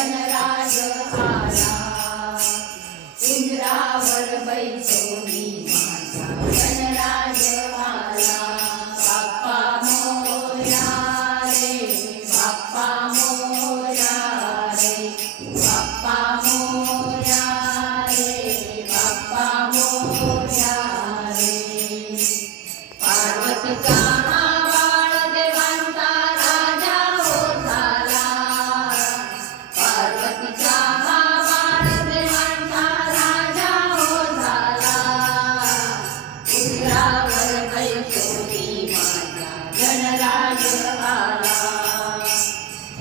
गणराज आला उंदरावर बैसोनी माझा गणराज आला बाप्पा मोरया रे बाप्पा मोरया रे बाप्पा मोरया रे बाप्पा मोरया रे पार्वतीचा गणराज आला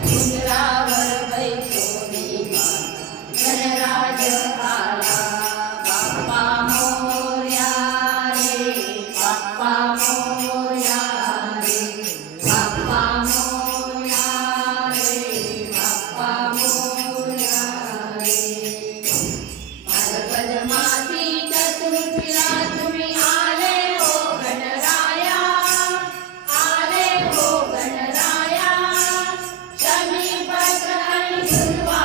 उंदरावर बैसोनी माझा गणराज आला बाप्पा मोरया रे बाप्पा मोरया रे बाप्पा मोरया रे बाप्पा मोरया रे मार्गजमाती चतुर्थीला तुम्ही आले हो गणराया आले हो गणराया शमी पत्र आणि दुर्वा